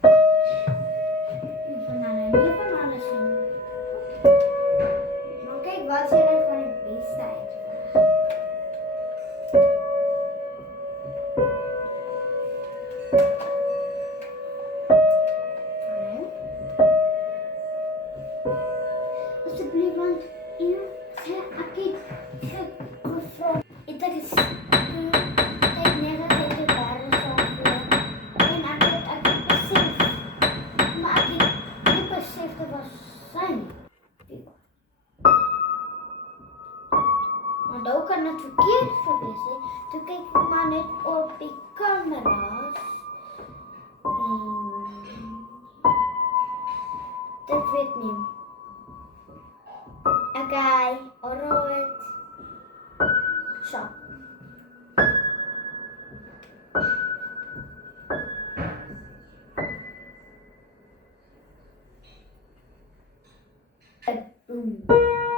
Niet van alles in. Maar kijk, wat je er gewoon het beste uit. Alsjeblieft, want hier zijn ik gevraagd. Ik dacht het kijk neer dat ik de waarde zou willen. En ik besef. Maar ik besef dat was zijn. Maar ook kan het verkeerd geweest zijn. Toen keek ik maar net op die camera's. Dat weet ik niet. Oké, alright. Zo. Boom.